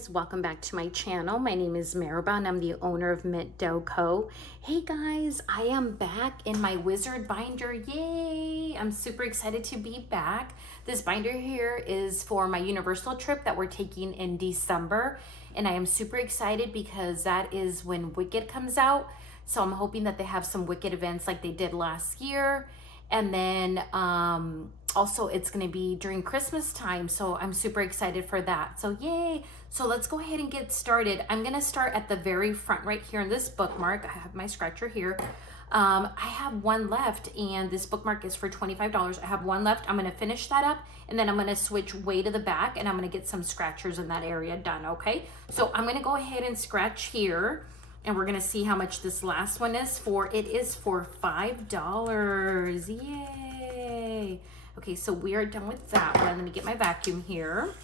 guys, welcome back to my channel. My name is Maribel and I'm the owner of Mint Dough Co. Hey guys, I am back in my wizard binder. Yay! I'm super excited to be back. This binder here is for my Universal trip that we're taking in December, and I am super excited because that is when Wicked comes out. So I'm hoping that they have some Wicked events like they did last year. And then also it's gonna be during Christmas time, so I'm super excited for that. So yay! So let's go ahead and get started. I'm gonna start at the very front right here in this bookmark. I have my scratcher here. I have one left and this bookmark is for $25. I have one left. I'm gonna finish that up and then I'm gonna switch way to the back and I'm gonna get some scratchers in that area done, okay? So I'm gonna go ahead and scratch here. And we're gonna see how much this last one is for. It is for $5, yay. Okay, so we are done with that one. Let me get my vacuum here.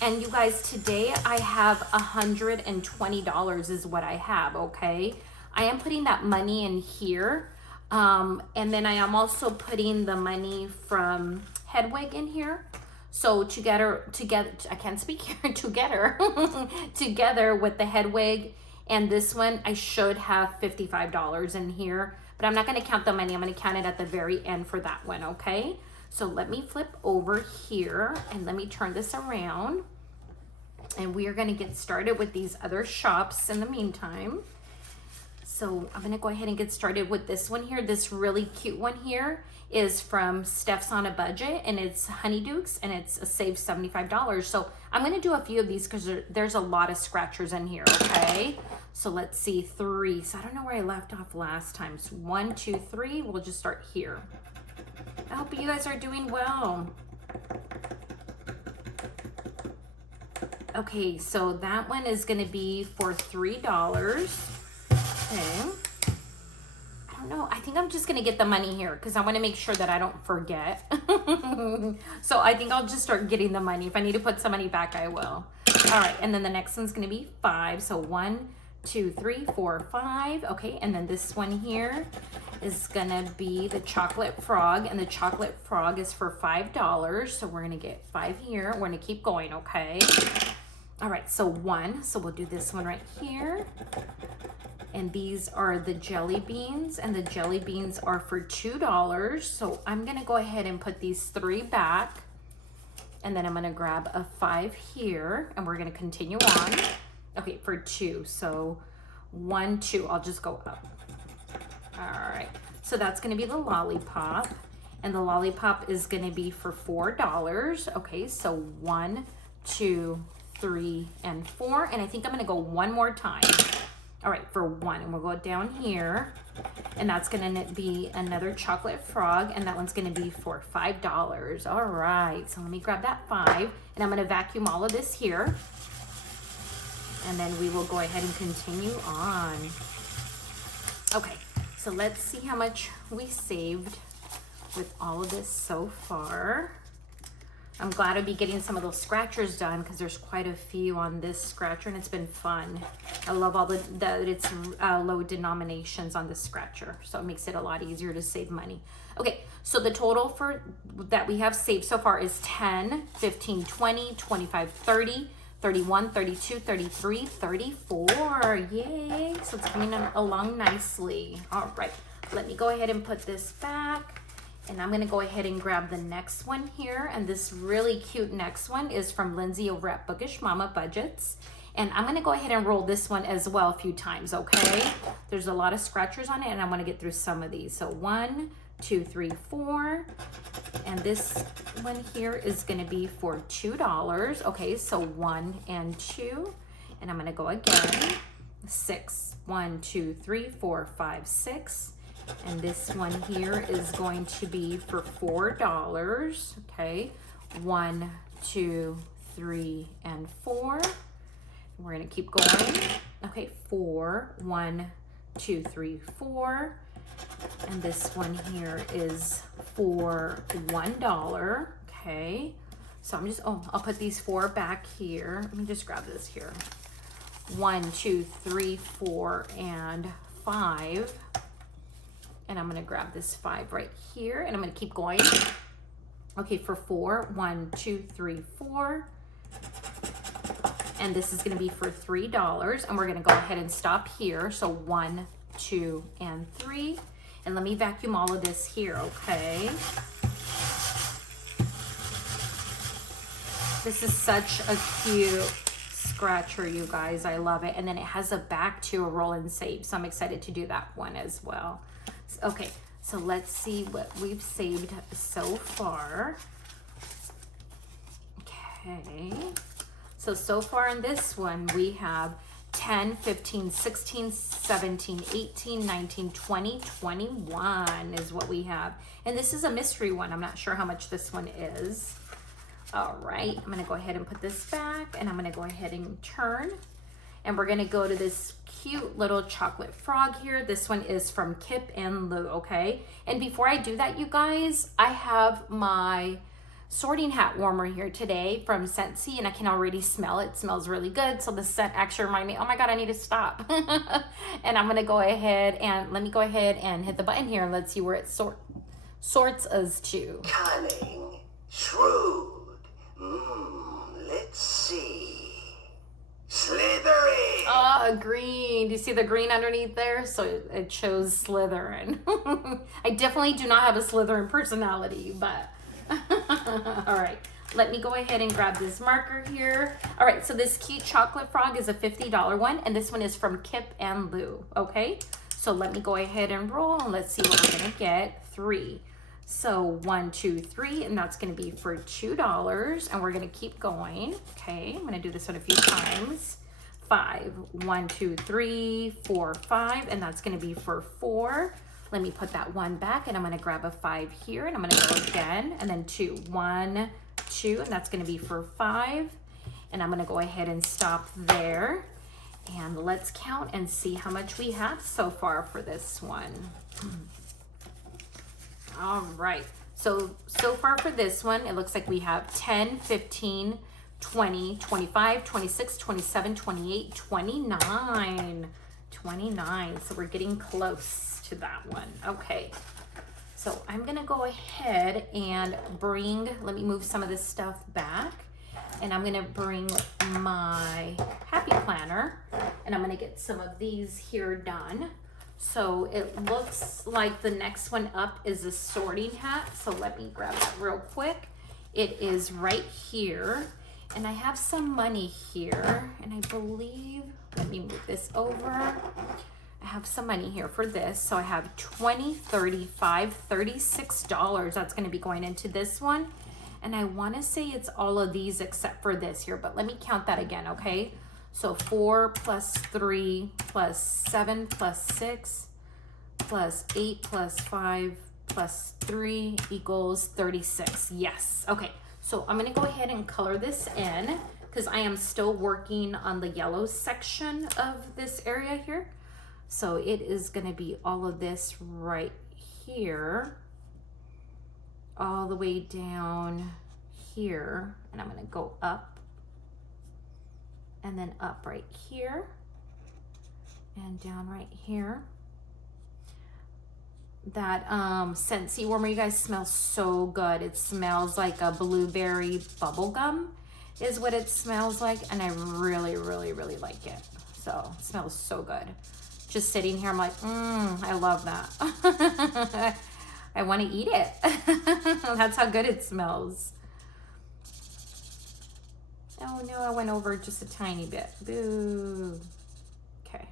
And you guys, today I have $120 is what I have, okay? I am putting that money in here. And then I am also putting the money from Hedwig in here. So together, I can't speak here, together with the Hedwig and this one, I should have $55 in here, but I'm not gonna count the money. I'm gonna count it at the very end for that one, okay? So let me flip over here and let me turn this around. And we are gonna get started with these other shops in the meantime. So I'm gonna go ahead and get started with this one here. This really cute one here is from Steph's on a Budget and it's Honeydukes and it's a save $75. So I'm gonna do a few of these because there's a lot of scratchers in here, okay? So let's see, 3. So I don't know where I left off last time. So 1, 2, 3, we'll just start here. I hope you guys are doing well. Okay, so that one is gonna be for $3. Okay. I don't know. I think I'm just going to get the money here because I want to make sure that I don't forget. So I think I'll just start getting the money. If I need to put some money back, I will. All right. And then the next one's going to be 5. So 1, 2, 3, 4, 5. Okay. And then this one here is going to be the chocolate frog. And the chocolate frog is for $5. So we're going to get 5 here. We're going to keep going. Okay. All right. So 1. So we'll do this one right here. And these are the jelly beans, and the jelly beans are for $2. So I'm gonna go ahead and put these 3 back, and then I'm gonna grab a 5 here, and we're gonna continue on. Okay, for 2, so 1, 2, I'll just go up. All right, so that's gonna be the lollipop, and the lollipop is gonna be for $4. Okay, so 1, 2, 3, and 4, and I think I'm gonna go one more time. All right, for 1, and we'll go down here, and that's gonna be another chocolate frog, and that one's gonna be for $5. All right, so let me grab that 5, and I'm gonna vacuum all of this here, and then we will go ahead and continue on. Okay, so let's see how much we saved with all of this so far. I'm glad I'll be getting some of those scratchers done because there's quite a few on this scratcher and it's been fun. I love all that it's low denominations on this scratcher, so it makes it a lot easier to save money. Okay, so the total for that we have saved so far is 10, 15, 20, 25, 30, 31, 32, 33, 34. Yay! So it's coming along nicely. All right, let me go ahead and put this back. And I'm gonna go ahead and grab the next one here. And this really cute next one is from Lindsay over at Bookish Mama Budgets. And I'm gonna go ahead and roll this one as well a few times, okay? There's a lot of scratchers on it and I wanna get through some of these. So 1, 2, 3, 4. And this one here is gonna be for $2. Okay, so 1 and 2. And I'm gonna go again. 6, 1, 2, 3, 4, 5, 6. And this one here is going to be for $4. Okay, 1, 2, 3, and 4. We're gonna keep going. Okay, 4, 1, 2, 3, 4. And this one here is for $1. Okay, so I'm just, I'll put these 4 back here. Let me just grab this here. 1, 2, 3, 4, and 5. And I'm gonna grab this 5 right here and I'm gonna keep going. Okay, for 4, 1, 2, 3, 4. and this is going to be for $3, and we're going to go ahead and stop here. So 1, 2, and 3. And let me vacuum all of this here, okay? This is such a cute scratcher, you guys. I love it. And then it has a back to a roll and save. So I'm excited to do that one as well. Okay, so let's see what we've saved so far. Okay. So far in this one, we have 10, 15, 16, 17, 18, 19, 20, 21 is what we have. And this is a mystery one. I'm not sure how much this one is. All right, I'm gonna go ahead and put this back, and I'm gonna go ahead and turn. And we're gonna go to this cute little chocolate frog here. This one is from Kip and Lou, okay? And before I do that, you guys, I have my sorting hat warmer here today from Scentsy, and I can already smell it. It smells really good. So the scent actually reminded me, oh my God, I need to stop. And I'm gonna go ahead and let me go ahead and hit the button here, and let's see where it sorts us to. Cunning, shrewd. Let's see. Slytherin. Oh, green. Do you see the green underneath there? So it shows Slytherin. I definitely do not have a Slytherin personality, but all right. Let me go ahead and grab this marker here. All right, so this cute chocolate frog is a $50 one, and this one is from Kip and Lou, okay? So let me go ahead and roll, and let's see what we're gonna get. 3. So 1, 2, 3, and that's gonna be for $2, and we're gonna keep going. Okay, I'm gonna do this one a few times. 5, 1, 2, 3, 4, 5, and that's gonna be for 4. Let me put that 1 back, and I'm gonna grab a 5 here, and I'm gonna go again, and then 2, 1, 2, and that's gonna be for 5. And I'm gonna go ahead and stop there. And let's count and see how much we have so far for this one. All right, so far for this one, it looks like we have 10, 15, 20, 25, 26, 27, 28, 29. 29, so we're getting close to that one. Okay, so I'm gonna go ahead and let me move some of this stuff back, and I'm gonna bring my Happy Planner, and I'm gonna get some of these here done. So it looks like the next one up is a sorting hat. So let me grab that real quick. It is right here. And I have some money here. And I believe, let me move this over. I have some money here for this. So I have $20, $35, $36. That's going to be going into this one. And I want to say it's all of these except for this here. But let me count that again, okay? So 4 plus 3 plus 7 plus 6 plus 8 plus 5 plus 3 equals 36. Yes. Okay. So I'm going to go ahead and color this in because I am still working on the yellow section of this area here. So it is going to be all of this right here, all the way down here. And I'm going to go up. And then up right here and down right here. That Scentsy warmer, you guys, smells so good. It smells like a blueberry bubble gum is what it smells like, and I really, really, really like it. So it smells so good. Just sitting here, I'm like, I love that. I want to eat it. That's how good it smells. Oh no, I went over just a tiny bit. Boo. Okay.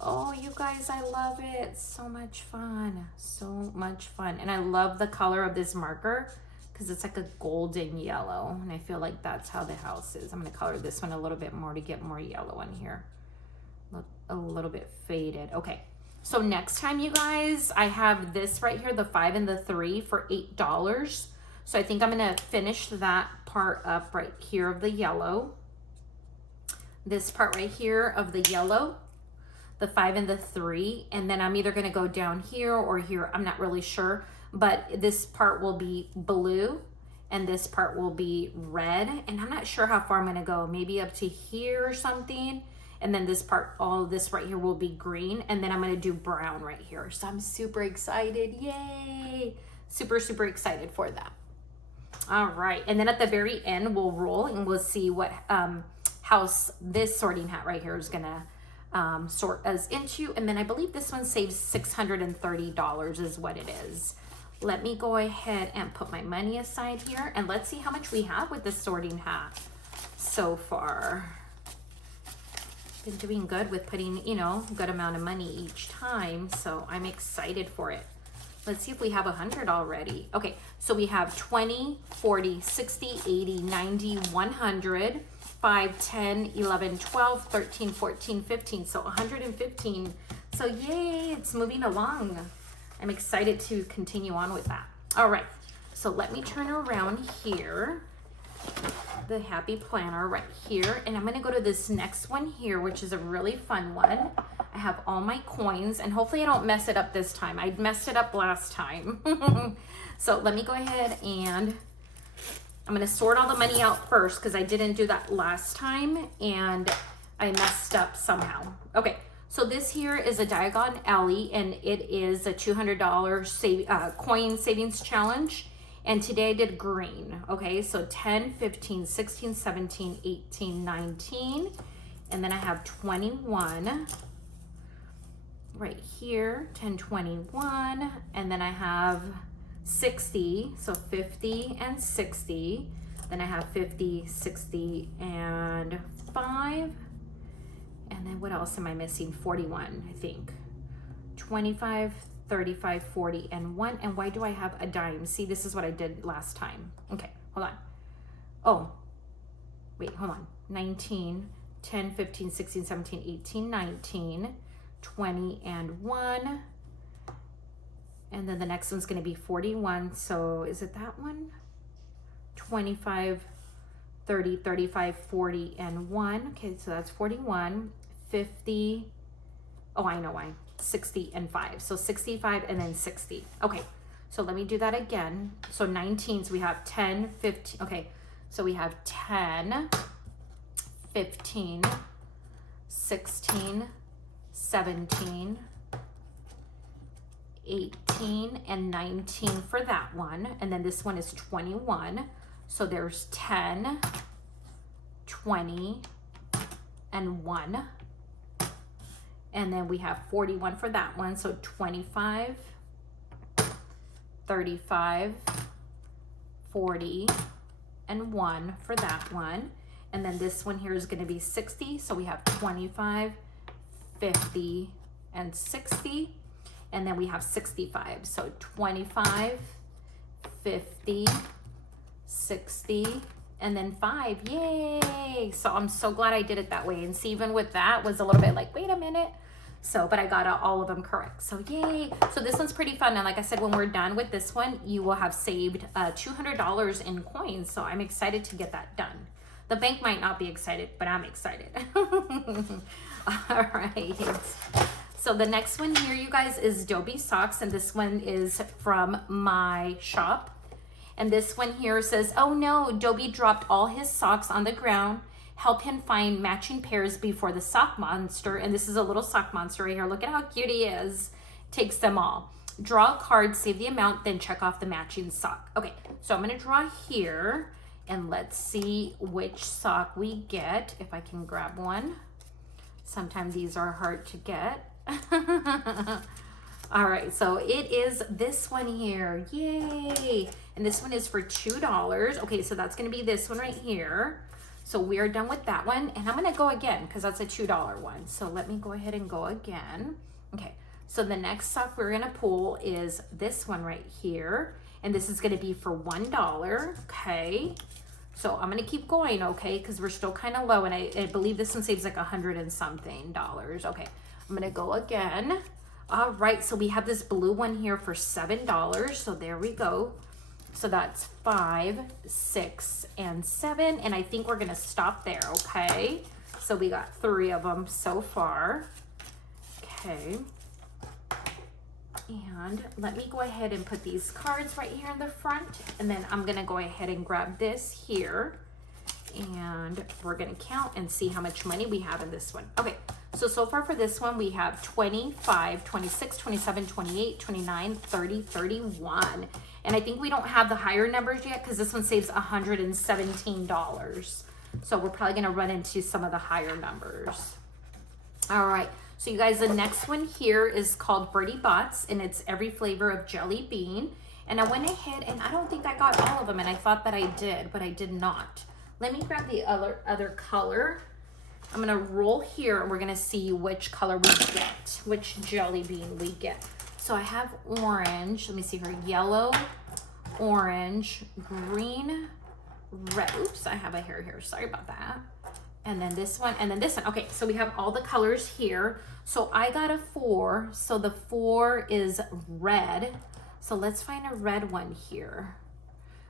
Oh, you guys, I love it. It's so much fun. So much fun. And I love the color of this marker because it's like a golden yellow. And I feel like that's how the house is. I'm going to color this one a little bit more to get more yellow in here. Look a little bit faded. Okay. So next time, you guys, I have this right here, the 5 and the 3 for $8. So I think I'm going to finish that part up right here of the yellow. This part right here of the yellow, the 5 and the 3. And then I'm either going to go down here or here. I'm not really sure. But this part will be blue and this part will be red. And I'm not sure how far I'm going to go. Maybe up to here or something. And then this part, all of this right here will be green. And then I'm going to do brown right here. So I'm super excited. Yay. Super, super excited for that. All right, and then at the very end, we'll roll and we'll see what house this sorting hat right here is gonna sort us into. And then I believe this one saves $630 is what it is. Let me go ahead and put my money aside here and let's see how much we have with this sorting hat so far. Been doing good with putting, you know, a good amount of money each time, so I'm excited for it. Let's see if we have 100 already. Okay, so we have 20, 40, 60, 80, 90, 100, 5, 10, 11, 12, 13, 14, 15. So 115. So yay, it's moving along. I'm excited to continue on with that. All right, so let me turn around here. The happy planner right here, and I'm gonna go to this next one here, which is a really fun one. I have all my coins, and hopefully I don't mess it up this time. I messed it up last time. So let me go ahead and I'm gonna sort all the money out first because I didn't do that last time and I messed up somehow. Okay, so this here is a Diagon Alley, and it is a $200 coin savings challenge. And today I did green. Okay, so 10, 15, 16, 17, 18, 19. And then I have 21 right here, 10, 21. And then I have 60, so 50 and 60. Then I have 50, 60, and 5. And then what else am I missing? 41, I think. 25, 35, 40, and 1. And why do I have a dime? See, this is what I did last time. Okay, hold on. Oh, wait, hold on. 19, 10, 15, 16, 17, 18, 19, 20, and 1. And then the next one's going to be 41. So is it that one? 25, 30, 35, 40, and 1. Okay, so that's 41, 50. Oh, I know why. 60 and 5. So 65 and then 60. Okay, so let me do that again. So 19, so we have 10, 15. Okay, so we have 10, 15, 16, 17, 18, and 19 for that one. And then this one is 21. So there's 10, 20, and 1. And then we have 41 for that one. So 25, 35, 40, and 1 for that one. And then this one here is going to be 60. So we have 25, 50, and 60. And then we have 65. So 25, 50, 60, and then 5. Yay! So I'm so glad I did it that way. And see, even with that was a little bit like, wait a minute. So, but I got all of them correct. So yay. So this one's pretty fun. And like I said, when we're done with this one, you will have saved $200 in coins. So I'm excited to get that done. The bank might not be excited, but I'm excited. All right. So the next one here, you guys, is Dobie socks. And this one is from my shop. And this one here says, oh no, Dobie dropped all his socks on the ground. Help him find matching pairs before the sock monster. And this is a little sock monster right here. Look at how cute he is. Takes them all. Draw a card, save the amount, then check off the matching sock. Okay, so I'm gonna draw here and let's see which sock we get. If I can grab one. Sometimes these are hard to get. All right, so it is this one here. Yay! And this one is for $2. Okay, so that's gonna be this one right here. So we are done with that one. And I'm gonna go again because that's a $2 one. So let me go ahead and go again. Okay, so the next sock we're gonna pull is this one right here. And this is gonna be for $1, okay? So I'm gonna keep going, okay? Because we're still kind of low and I believe this one saves like $100 and something. Okay, I'm gonna go again. All right, so we have this blue one here for $7. So there we go. So that's 5, 6, and 7. And I think we're gonna stop there, okay? So we got 3 of them so far. Okay. And let me go ahead and put these cards right here in the front. And then I'm gonna go ahead and grab this here. And we're gonna count and see how much money we have in this one. Okay, So far for this one, we have 25, 26, 27, 28, 29, 30, 31. And I think we don't have the higher numbers yet because this one saves $117. So we're probably going to run into some of the higher numbers. All right. So you guys, the next one here is called Birdie Bots, and it's every flavor of jelly bean. And I went ahead, and I don't think I got all of them, and I thought that I did, but I did not. Let me grab the other color. I'm gonna roll here, and we're gonna see which color we get, which jelly bean we get. So I have orange, let me see here, yellow, orange, green, red. Oops, I have a hair here, sorry about that. And then this one, and then this one. Okay, so we have all the colors here. So I got a 4, so the 4 is red. So let's find a red one here.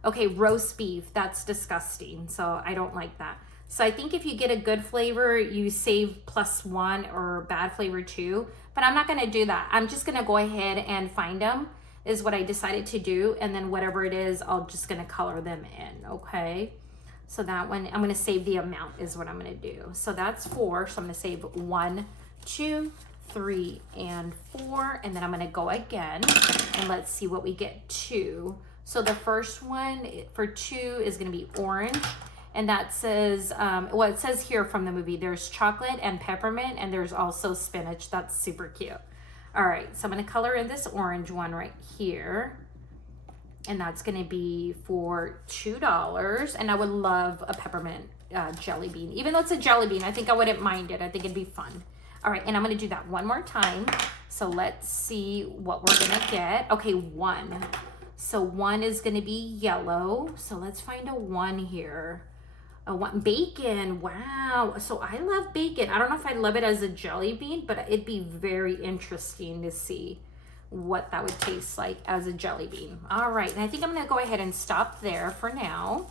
Okay, roast beef, that's disgusting. So I don't like that. So I think if you get a good flavor, you save +1 or bad flavor 2. But I'm not gonna do that. I'm just gonna go ahead and find them, is what I decided to do. And then whatever it is, I'll just gonna color them in, okay? So that one, I'm gonna save the amount is what I'm gonna do. So that's 4, so I'm gonna save 1, 2, 3, and 4. And then I'm gonna go again, and let's see what we get 2. So the first one for 2 is gonna be orange. And that says, well, it says here from the movie, there's chocolate and peppermint, and there's also spinach. That's super cute. All right, so I'm gonna color in this orange one right here. And that's gonna be for $2. And I would love a peppermint jelly bean. Even though it's a jelly bean, I think I wouldn't mind it. I think it'd be fun. All right, and I'm gonna do that one more time. So let's see what we're gonna get. Okay, 1. So 1 is gonna be yellow. So let's find a 1 here. A 1, bacon, wow. So I love bacon. I don't know if I'd love it as a jelly bean, but it'd be very interesting to see what that would taste like as a jelly bean. All right, and I think I'm gonna go ahead and stop there for now.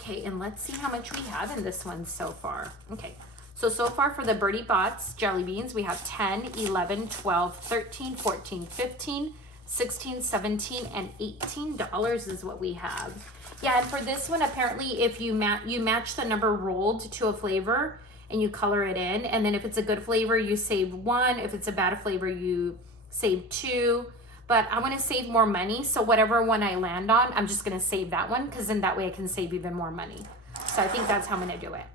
Okay, and let's see how much we have in this one so far. Okay, so far for the Birdie Bots jelly beans, we have 10, 11, 12, 13, 14, 15, 16, 17, and $18 is what we have. Yeah, and for this one, apparently if you match the number rolled to a flavor and you color it in, and then if it's a good flavor, you save 1. If it's a bad flavor, you save 2. But I want to save more money, so whatever one I land on, I'm just going to save that one, because then that way I can save even more money. So I think that's how I'm going to do it.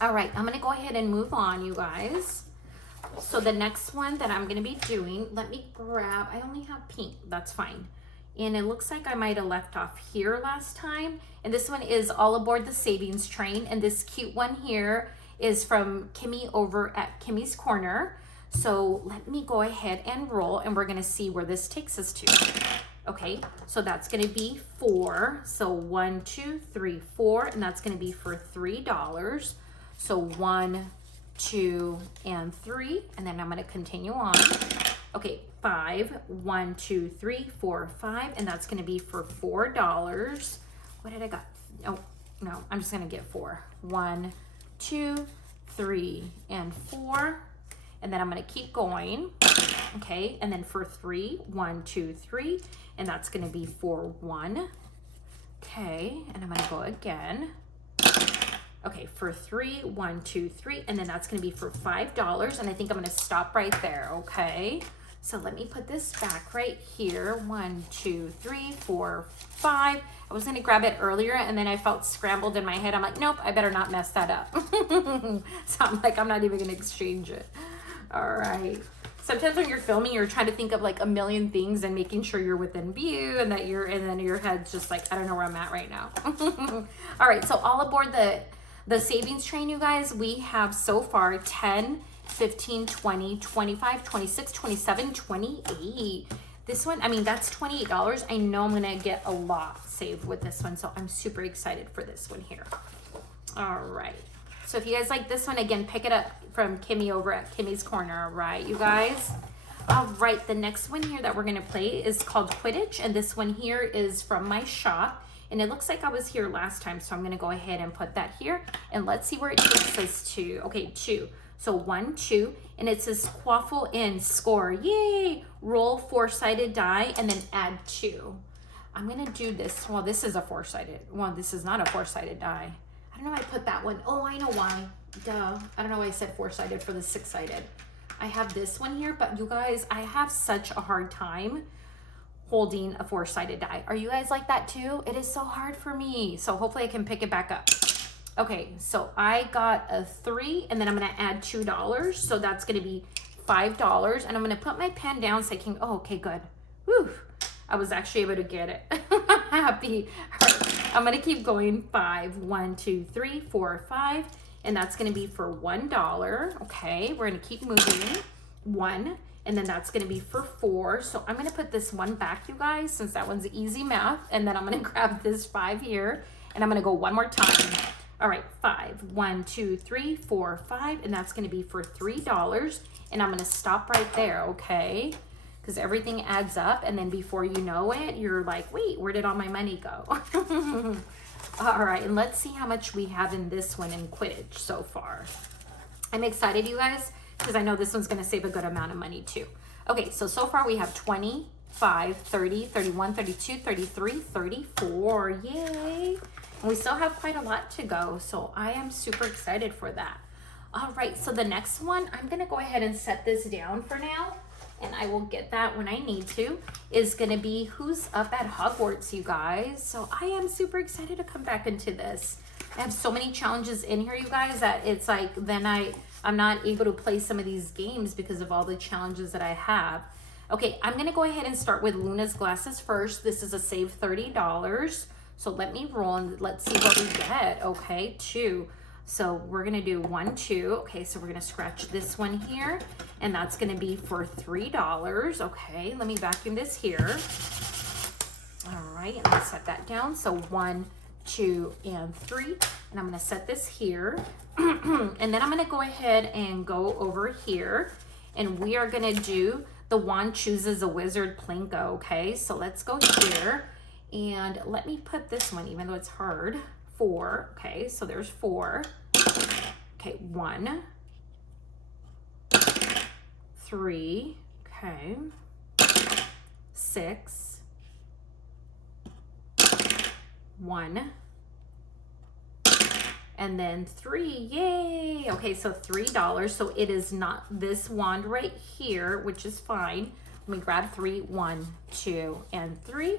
All right, I'm going to go ahead and move on, you guys. So the next one that I'm going to be doing, let me grab, I only have pink, that's fine. And it looks like I might have left off here last time. And this one is All Aboard the Savings Train. And this cute one here is from Kimmy over at Kimmy's Corner. So let me go ahead and roll, and we're gonna see where this takes us to. Okay, so that's gonna be 4. So 1, 2, 3, 4, and that's gonna be for $3. So 1, 2, and 3, and then I'm gonna continue on. Okay, 5, 1, 2, 3, 4, 5, and that's gonna be for $4. What did I got? Oh, no, I'm just gonna get 4. 1, 2, 3, and 4. And then I'm gonna keep going. Okay, and then for 3, 1, 2, 3, and that's gonna be for 1. Okay, and I'm gonna go again. Okay, for 3, 1, 2, 3, and then that's gonna be for $5. And I think I'm gonna stop right there, okay? So let me put this back right here. 1, 2, 3, 4, 5. I was gonna grab it earlier, and then I felt scrambled in my head. I'm like, nope, I better not mess that up. So I'm like, I'm not even gonna exchange it. All right. Sometimes when you're filming, you're trying to think of like a million things and making sure you're within view, and that and then your head's just like, I don't know where I'm at right now. All right, so all aboard the savings train, you guys, we have so far 10, 15, 20, 25, 26, 27, 28. This one, I mean, that's $28. I know I'm gonna get a lot saved with this one, so I'm super excited for this one here. All right. So if you guys like this one, again, pick it up from Kimmy over at Kimmy's Corner, all right, you guys? All right, the next one here that we're gonna play is called Quidditch, and this one here is from my shop, and it looks like I was here last time, so I'm gonna go ahead and put that here, and let's see where it takes us to. Okay, 2. So 1, 2, and it says quaffle in, score, yay! Roll 4-sided die, and then add 2. I'm gonna do this, well, this is a 4-sided, well, this is not a 4-sided die. I don't know why I put that one. Oh, I know why. Duh. I don't know why I said four-sided for the six-sided. I have this one here, but you guys, I have such a hard time holding a four-sided die. Are you guys like that too? It is so hard for me. So hopefully I can pick it back up. Okay, so I got a 3, and then I'm gonna add $2. So that's gonna be $5. And I'm gonna put my pen down so I can, oh, okay, good. Whew, I was actually able to get it. Happy. I'm gonna keep going. 5, 1, 2, 3, 4, 5. And that's gonna be for $1. Okay, we're gonna keep moving. 1, and then that's gonna be for 4. So I'm gonna put this one back, you guys, since that one's easy math. And then I'm gonna grab this 5 here, and I'm gonna go one more time. All right, 5, 1, 2, 3, 4, 5, and that's gonna be for $3. And I'm gonna stop right there, okay? Because everything adds up, and then before you know it, you're like, wait, where did all my money go? All right, and let's see how much we have in this one in Quidditch so far. I'm excited, you guys, because I know this one's gonna save a good amount of money too. Okay, so far we have 25, 30, 31, 32, 33, 34, yay. And we still have quite a lot to go, so I am super excited for that. All right, so the next one, I'm gonna go ahead and set this down for now, and I will get that when I need to, is gonna be Who's Up at Hogwarts, you guys. So I am super excited to come back into this. I have so many challenges in here, you guys, that it's like, then I'm not able to play some of these games because of all the challenges that I have. Okay, I'm gonna go ahead and start with Luna's glasses first. This is a save $30. So let me roll and let's see what we get. Okay, 2. So we're gonna do 1, 2. Okay, so we're gonna scratch this one here, and that's gonna be for $3. Okay, let me vacuum this here. All right, and let's set that down. So 1, 2, and 3. And I'm gonna set this here. And then I'm gonna go ahead and go over here, and we are gonna do the Wand Chooses a Wizard Plinko. Okay, so let's go here. And let me put this one, even though it's hard, 4. Okay, so there's 4. Okay, 1, 3, okay, 6, 1, and then 3, yay. Okay, so $3. So it is not this wand right here, which is fine. Let me grab 3, 1, 2, and 3.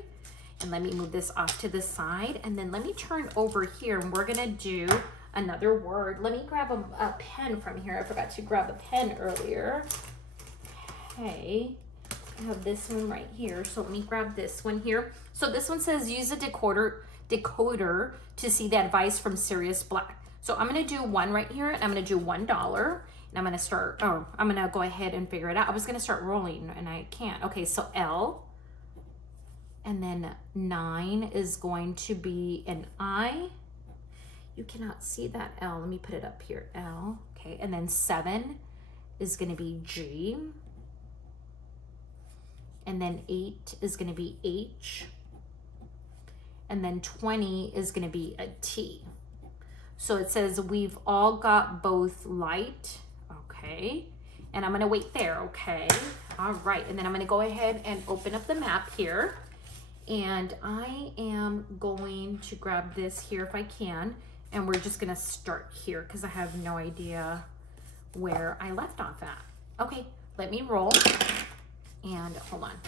And let me move this off to the side. And then let me turn over here, and we're gonna do another word. Let me grab a pen from here. I forgot to grab a pen earlier. Okay, I have this one right here. So let me grab this one here. So this one says use a decoder to see the advice from Sirius Black. So I'm gonna do 1 right here, and I'm gonna do $1. And I'm gonna start, I'm gonna go ahead and figure it out. I was gonna start rolling and I can't. Okay, so L. And then 9 is going to be an I. You cannot see that L. Let me put it up here, L. Okay, and then 7 is gonna be G. And then 8 is gonna be H. And then 20 is gonna be a T. So it says we've all got both light, okay? And I'm gonna wait there, okay? All right, and then I'm gonna go ahead and open up the map here. And I am going to grab this here if I can, and we're just gonna start here because I have no idea where I left off at. Okay, let me roll, and hold on.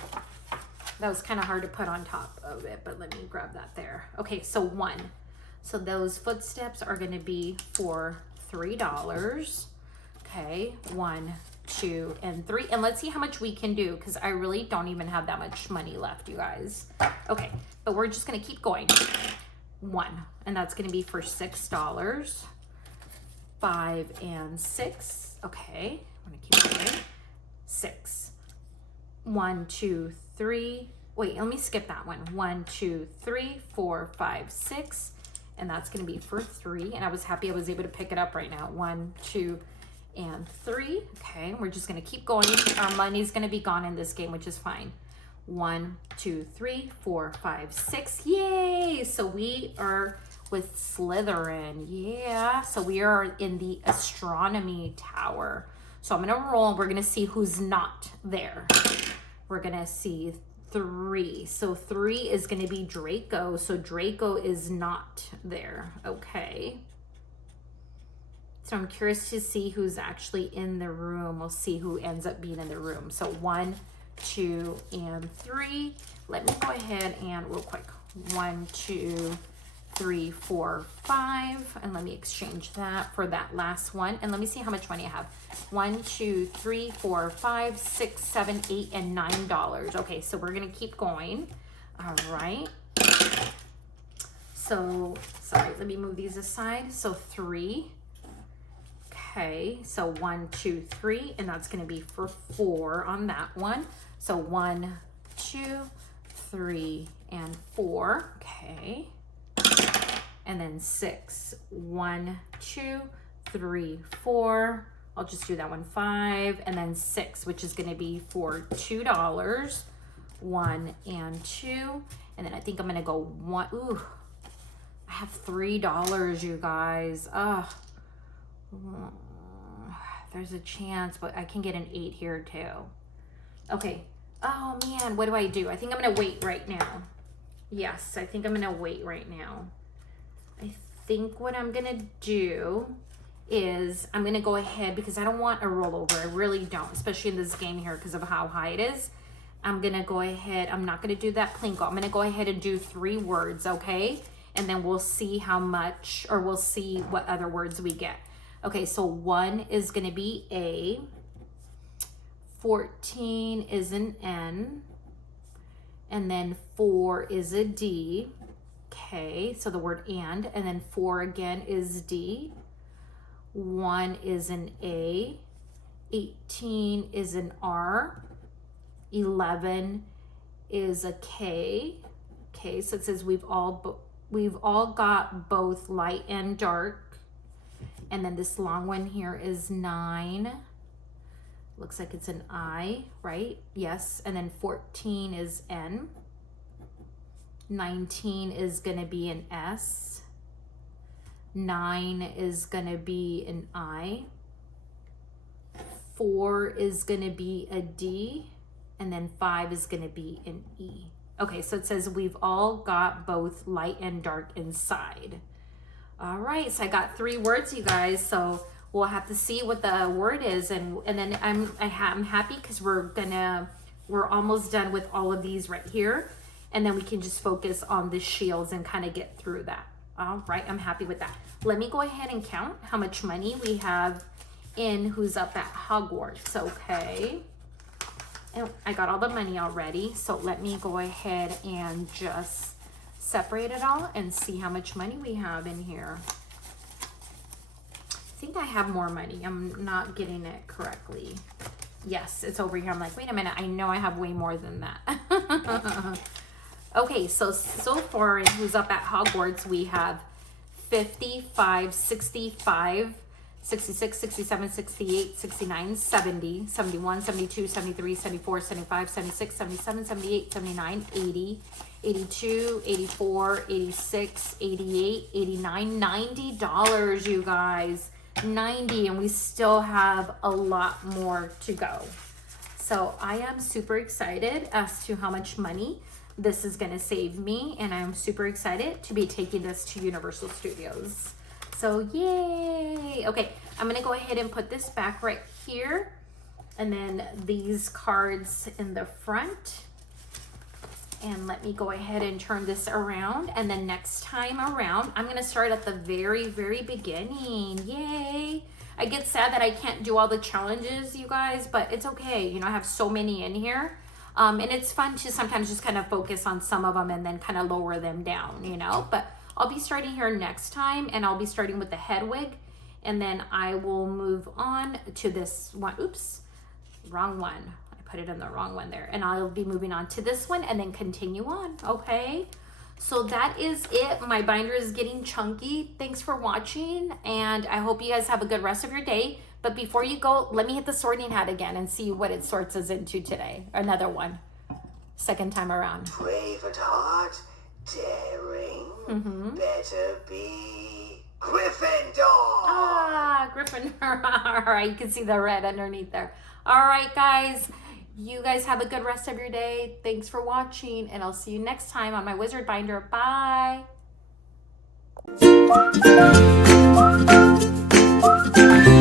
That was kind of hard to put on top of it, but let me grab that there. Okay, so 1. So those footsteps are gonna be for $3. Okay, 1, 2, and 3. And let's see how much we can do, because I really don't even have that much money left, you guys. Okay, but we're just gonna keep going. 1, and that's gonna be for $6. 5 and 6. Okay, I'm gonna keep going. 6. 1, 2, 3. Wait, let me skip that one. 1, 2, 3, 4, 5, 6. And that's gonna be for 3. And I was happy I was able to pick it up right now. 1, 2, and 3. Okay, we're just gonna keep going. Our money's gonna be gone in this game, which is fine. 1, 2, 3, 4, 5, 6. Yay! So we are with Slytherin. Yeah. So we are in the astronomy tower. So I'm gonna roll, and we're gonna see who's not there. We're gonna see 3. So 3 is gonna be Draco. So Draco is not there. Okay. So I'm curious to see who's actually in the room. We'll see who ends up being in the room. So 1, 2, and 3. Let me go ahead and real quick. 1, 2, 3, 4, 5. And let me exchange that for that last one. And let me see how much money I have. 1, 2, 3, 4, 5, 6, 7, 8, and $9. Okay, so we're going to keep going. All right. So, sorry, let me move these aside. So 3. Okay, so 1, 2, 3, and that's going to be for 4 on that one. So 1, 2, 3, and 4. Okay. And then 6. 1, 2, 3, 4. I'll just do that one. 5, and then 6, which is going to be for $2. 1 and 2, and then I think I'm going to go 1. Ooh, I have $3, you guys. There's a chance, but I can get an 8 here too. Okay. Oh man, what do? I think I'm gonna wait right now. Yes, I think I'm gonna wait right now. I think what I'm gonna do is I'm gonna go ahead because I don't want a rollover. I really don't, especially in this game here because of how high it is. I'm gonna go ahead. I'm not gonna do that Plinko. I'm gonna go ahead and do 3 words, okay? And then we'll see how much, or we'll see what other words we get. Okay, so 1 is going to be A, 14 is an N, and then 4 is a D. Okay, so the word and then 4 again is D. 1 is an A, 18 is an R, 11 is a K. Okay, so it says we've all got both light and dark. And then this long one here is 9. Looks like it's an I, right? Yes. And then 14 is N. 19 is going to be an S. 9 is going to be an I. 4 is going to be a D. And then 5 is going to be an E. Okay, so it says we've all got both light and dark inside. All right, so I got 3 words, you guys. So we'll have to see what the word is, and then I'm happy because we're almost done with all of these right here, and then we can just focus on the shields and kind of get through that. All right, I'm happy with that. Let me go ahead and count how much money we have in Who's Up at Hogwarts. Okay, and I got all the money already, so let me go ahead and just separate it all and see how much money we have in here. I think I have more money. I'm not getting it correctly. Yes, it's over here. I'm like, wait a minute. I know I have way more than that. Okay, so far in Who's Up at Hogwarts, we have 55, 65, 66, 67, 68, 69, 70, 71, 72, 73, 74, 75, 76, 77, 78, 79, 80, 82, 84, 86, 88, 89, $90, you guys. 90, and we still have a lot more to go. So I am super excited as to how much money this is going to save me, and I'm super excited to be taking this to Universal Studios. So yay! Okay, I'm going to go ahead and put this back right here, and then these cards in the front. And let me go ahead and turn this around. And then next time around, I'm going to start at the very, very beginning. Yay. I get sad that I can't do all the challenges, you guys, but it's okay. You know, I have so many in here. And it's fun to sometimes just kind of focus on some of them and then kind of lower them down, you know. But I'll be starting here next time, and I'll be starting with the Hedwig. And then I will move on to this one. Oops, wrong one. Put it in the wrong one there, and I'll be moving on to this one and then continue on. Okay, so that is it. My binder is getting chunky. Thanks for watching, and I hope you guys have a good rest of your day. But before you go, let me hit the sorting hat again and see what it sorts us into today. Another one, second time around. Brave at heart, daring, better be Gryffindor. Ah, Gryffindor. All right, you can see the red underneath there. All right, guys. You guys have a good rest of your day. Thanks for watching, and I'll see you next time on my Wizard Binder. Bye. Bye.